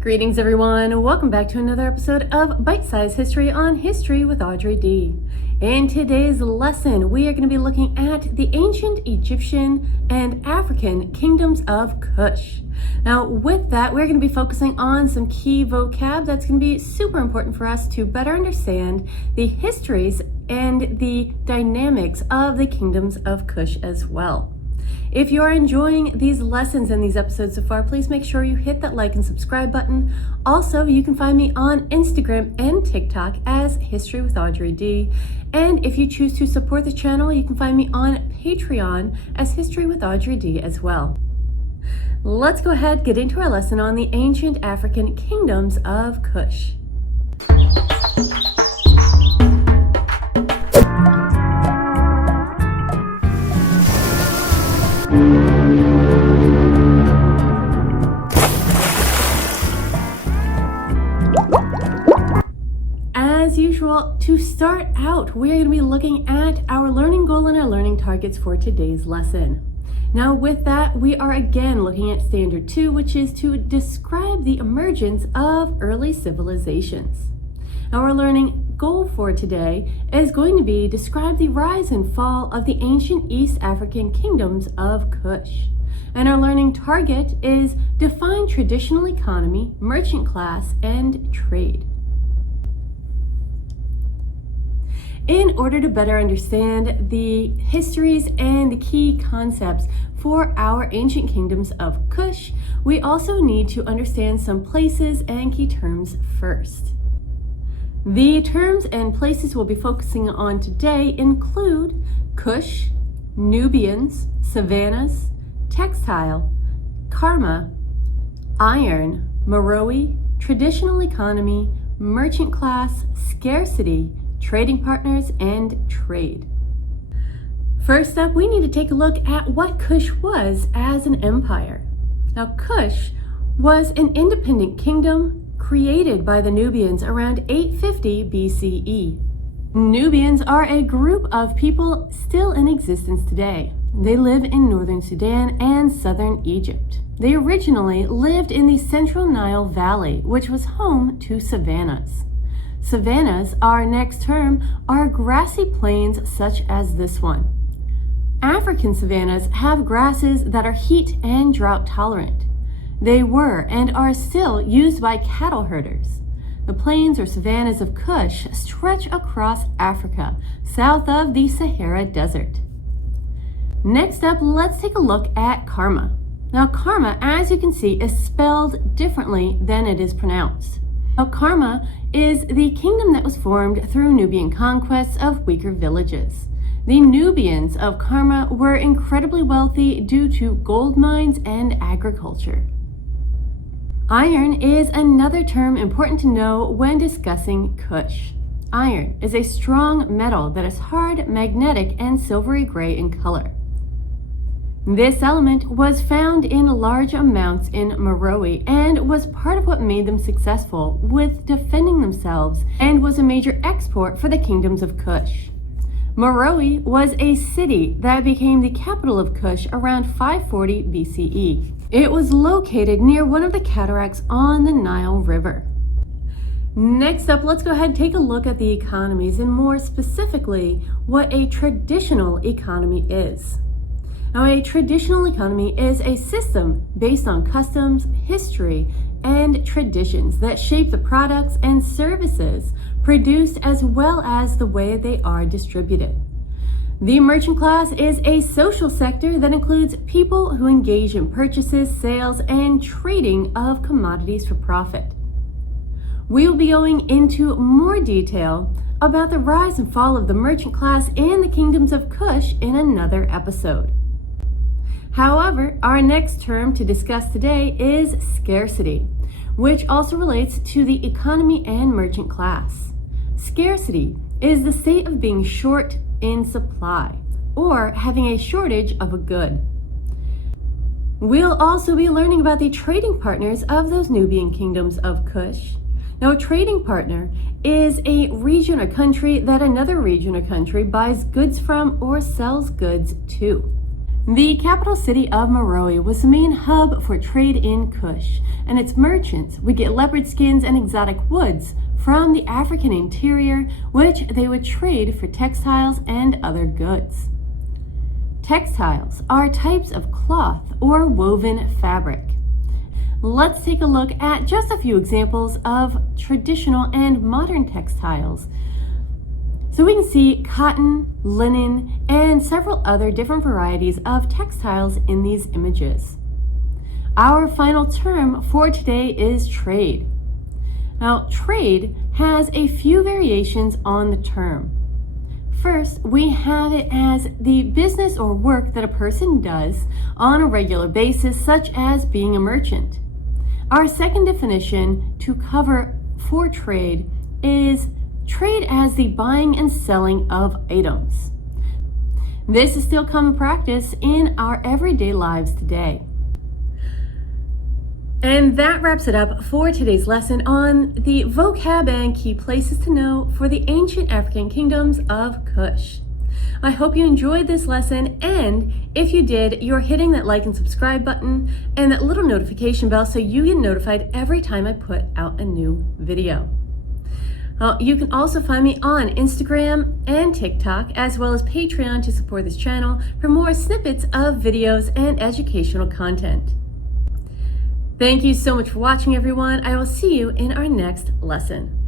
Greetings everyone, welcome back to another episode of Bite Size History on History with Audrey D. In today's lesson, we are going to be looking at the ancient Egyptian and African kingdoms of Kush. Now with that, we're going to be focusing on some key vocab that's going to be super important for us to better understand the histories and the dynamics of the kingdoms of Kush as well. If you are enjoying these lessons and these episodes so far, please make sure you hit that like and subscribe button. Also, you can find me on Instagram and TikTok as History with Audrey D. And if you choose to support the channel, you can find me on Patreon as History with Audrey D as well. Let's go ahead and get into our lesson on the ancient African kingdoms of Kush. As usual, to start out, we're going to be looking at our learning goal and our learning targets for today's lesson. Now with that, we are again looking at Standard 2, which is to describe the emergence of early civilizations. Our learning goal for today is going to be describe the rise and fall of the ancient East African kingdoms of Kush. And our learning target is define traditional economy, merchant class, and trade. In order to better understand the histories and the key concepts for our ancient kingdoms of Kush, we also need to understand some places and key terms first. The terms and places we'll be focusing on today include Kush, Nubians, savannas, textile, karma, iron, Meroe, traditional economy, merchant class, scarcity, trading partners, and trade. First up, we need to take a look at what Kush was as an empire. Now, Kush was an independent kingdom created by the Nubians around 850 BCE. Nubians are a group of people still in existence today. They live in northern Sudan and southern Egypt. They originally lived in the central Nile Valley, which was home to savannas. Savannas, our next term, are grassy plains such as this one. African savannas have grasses that are heat and drought tolerant. They were and are still used by cattle herders. The plains or savannas of Kush stretch across Africa, south of the Sahara Desert. Next up, let's take a look at karma. Now, karma, as you can see, is spelled differently than it is pronounced. Now, karma is the kingdom that was formed through Nubian conquests of weaker villages. The Nubians of Karma were incredibly wealthy due to gold mines and agriculture. Iron is another term important to know when discussing Kush. Iron is a strong metal that is hard, magnetic, and silvery gray in color. This element was found in large amounts in Meroe and was part of what made them successful with defending themselves and was a major export for the kingdoms of Kush. Meroe was a city that became the capital of Kush around 540 BCE. It was located near one of the cataracts on the Nile River. Next up, let's go ahead and take a look at the economies and more specifically what a traditional economy is. Now, a traditional economy is a system based on customs, history, and traditions that shape the products and services produced as well as the way they are distributed. The merchant class is a social sector that includes people who engage in purchases, sales, and trading of commodities for profit. We will be going into more detail about the rise and fall of the merchant class and the kingdoms of Kush in another episode. However, our next term to discuss today is scarcity, which also relates to the economy and merchant class. Scarcity is the state of being short in supply or having a shortage of a good. We'll also be learning about the trading partners of those Nubian kingdoms of Kush. Now, a trading partner is a region or country that another region or country buys goods from or sells goods to. The capital city of Meroe was the main hub for trade in Kush, and its merchants would get leopard skins and exotic woods from the African interior, which they would trade for textiles and other goods. Textiles are types of cloth or woven fabric. Let's take a look at just a few examples of traditional and modern textiles. So we can see cotton, linen, and several other different varieties of textiles in these images. Our final term for today is trade. Now, trade has a few variations on the term. First, we have it as the business or work that a person does on a regular basis, such as being a merchant. Our second definition to cover for trade is trade as the buying and selling of items. This is still common practice in our everyday lives today. And that wraps it up for today's lesson on the vocab and key places to know for the ancient African kingdoms of Kush. I hope you enjoyed this lesson, and if you did, you're hitting that like and subscribe button and that little notification bell so you get notified every time I put out a new video. You can also find me on Instagram and TikTok, as well as Patreon to support this channel for more snippets of videos and educational content. Thank you so much for watching, everyone. I will see you in our next lesson.